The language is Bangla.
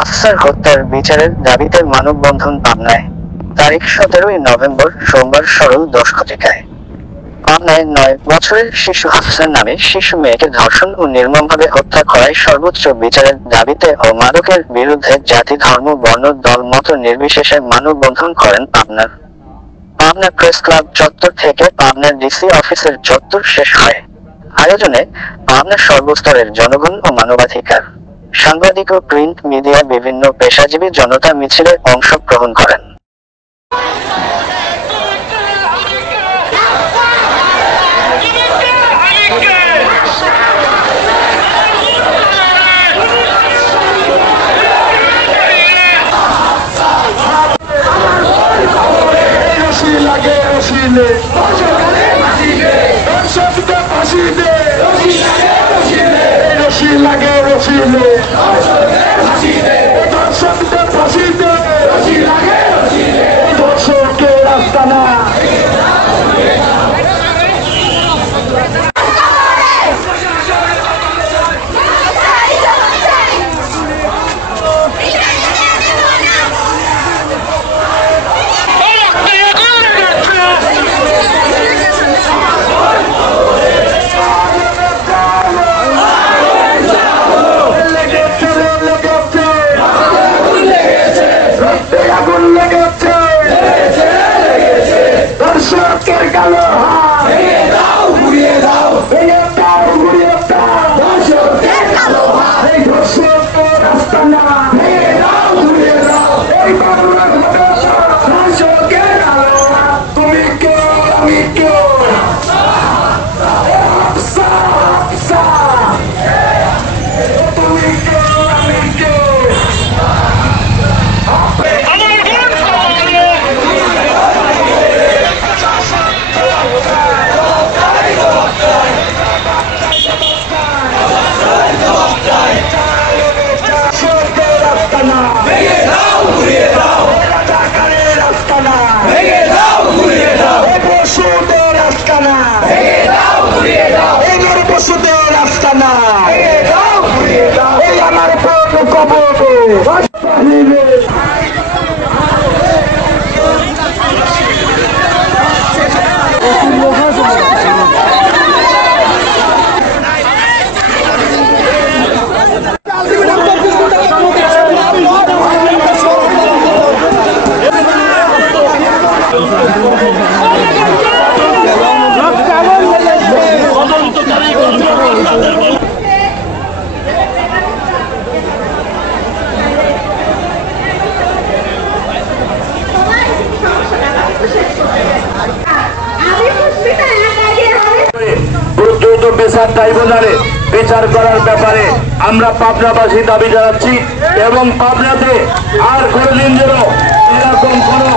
আফসার হত্যার বিচারের দাবিতে মানববন্ধন পাবনায়। তারিখ 17 নভেম্বর সোমবার সরল 10 ঘটিকায়। পাবনায় 9 বছরের শিশু আফসার নামে শিশু মেয়েকে ধর্ষণ ও নির্মমভাবে হত্যা করায় সর্বোচ্চ বিচারের দাবিতে ও মাদকের বিরুদ্ধে জাতি ধর্ম বর্ণ দল মত নির্বিশেষে মানববন্ধন করেন পাবনার পাবনা প্রেস ক্লাব চত্বর থেকে পাবনার ডিসি অফিসের চত্বর শেষ হয়। আয়োজনে পাবনার সর্বস্তরের জনগণ ও মানবাধিকার সাংবাদিক ও প্রিন্ট মিডিয়া বিভিন্ন পেশাজীবী জনতা মিছিলে অংশগ্রহণ করেন। ট্রাইব্যুনালে বিচার করার ব্যাপারে আমরা পাবনাবাসী দাবি জানাচ্ছি এবং পাবনাতে আর কোনোদিন যেন এরকম কোনো